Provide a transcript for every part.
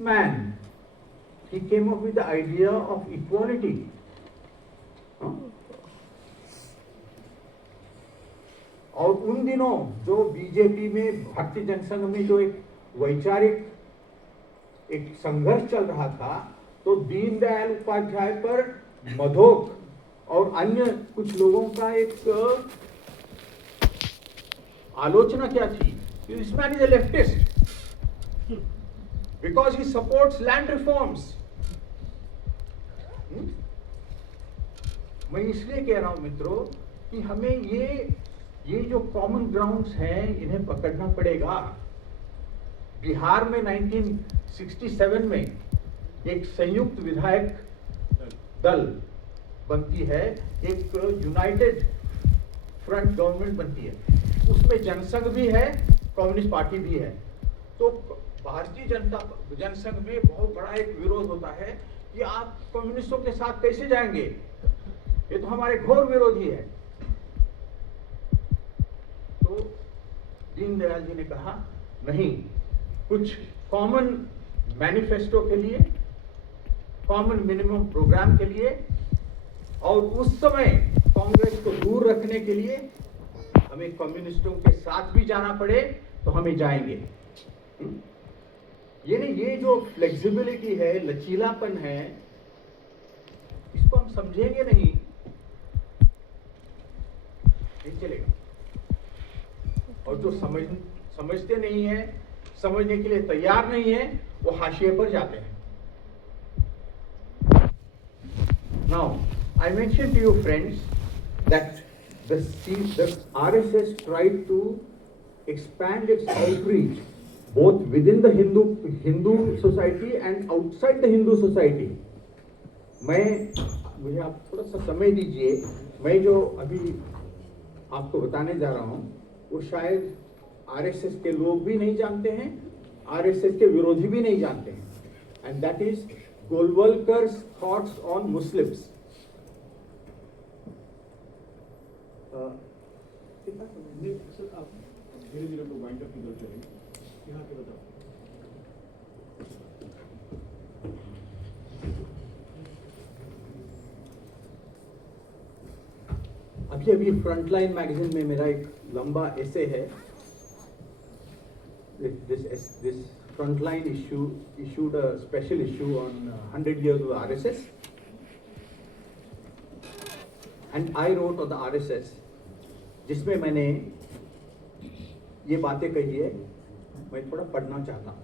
man, he came up with the idea of equality. Huh? और उन दिनों जो बीजेपी में, भारतीय जनसंघ में जो एक वैचारिक एक संघर्ष चल रहा था, तो दीनदयाल उपाध्याय पर मधोक और अन्य कुछ लोगों का एक आलोचना क्या थी? This man is a leftist because he supports land reforms. मैं इसलिए कह रहा हूं मित्रों कि हमें ये जो कॉमन ग्राउंड्स हैं इन्हें पकड़ना पड़ेगा। बिहार में 1967 में एक संयुक्त विधायक दल बनती है, एक यूनाइटेड फ्रंट गवर्नमेंट बनती है, उसमें जनसंघ भी है, कम्युनिस्ट पार्टी भी है। तो भारतीय जनसंघ में बहुत बड़ा एक विरोध होता है कि आप कम्युनिस्टों के साथ कैसे जाएंगे, ये तो हमारे घोर विरोधी है। तो दीनदयाल जी ने कहा नहीं, कुछ कॉमन मैनिफेस्टो के लिए, कॉमन मिनिमम प्रोग्राम के लिए और उस समय कांग्रेस को दूर रखने के लिए हमें कम्युनिस्टों के साथ भी जाना पड़े तो हमें जाएंगे। ये जो फ्लेक्सिबिलिटी है, लचीलापन है, इसको हम समझेंगे नहीं चलेगा। और जो समझते नहीं है, समझने के लिए तैयार नहीं है, वो हाशिए पर जाते हैं। Now, I mentioned to you friends that the RSS tried to expand its outreach both within the Hindu society and outside the Hindu society. मुझे आप थोड़ा सा समय दीजिए। मैं जो अभी आपको बताने जा रहा हूं वो शायद आरएसएस के लोग भी नहीं जानते हैं, आरएसएस के विरोधी भी नहीं जानते हैं, and that is Golwalkar's thoughts on Muslims. Sir आप धीरे धीरे लोग वाइंड अप की तरफ चलेंगे, यहाँ के बताओ। अभी फ्रंटलाइन मैगजीन में मेरा एक लंबा एसे है। This Frontline issued a special issue on 100 years of RSS, and I wrote on the RSS, जिसमें मैंने ये बातें कही है, मैं थोड़ा पढ़ना चाहता हूँ।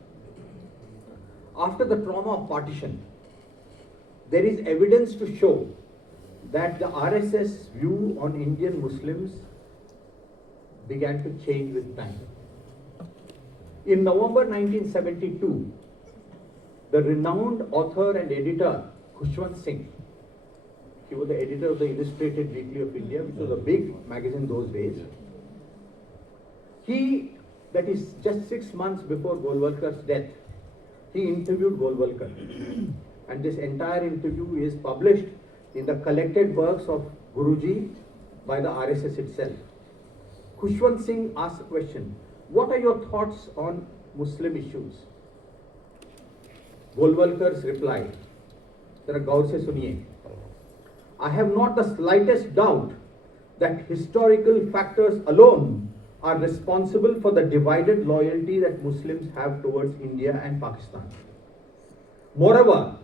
After the trauma of partition, there is evidence to show that the RSS view on Indian Muslims began to change with time. In November 1972, the renowned author and editor Khushwant Singh, he was the editor of the Illustrated Weekly of India, which was a big magazine those days. That is just 6 months before Golwalkar's death, he interviewed Golwalkar. And this entire interview is published in the collected works of Guruji by the RSS itself. Khushwant Singh asked the question, what are your thoughts on Muslim issues? Golwalkar's reply, जरा गौर से सुनिए, I have not the slightest doubt that historical factors alone are responsible for the divided loyalty that Muslims have towards India and Pakistan. Moreover,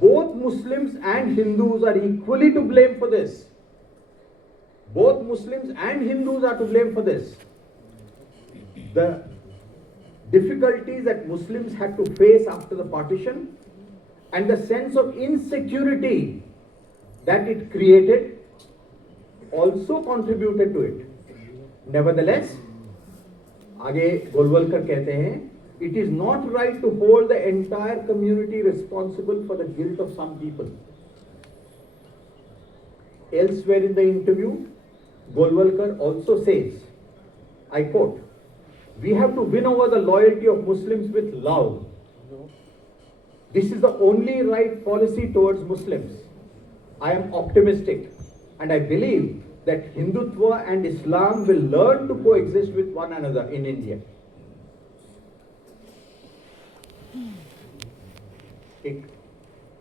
both Muslims and Hindus are equally to blame for this. Both Muslims and Hindus are to blame for this. The difficulties that Muslims had to face after the partition and the sense of insecurity that it created also contributed to it. Nevertheless, आगे गोलवलकर कहते हैं, it is not right to hold the entire community responsible for the guilt of some people. Elsewhere in the interview, Golwalkar also says, I quote, we have to win over the loyalty of Muslims with love. This is the only right policy towards Muslims. I am optimistic and I believe that Hindutva and Islam will learn to coexist with one another in India. एक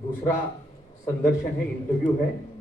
दूसरा संदर्शन है, interview है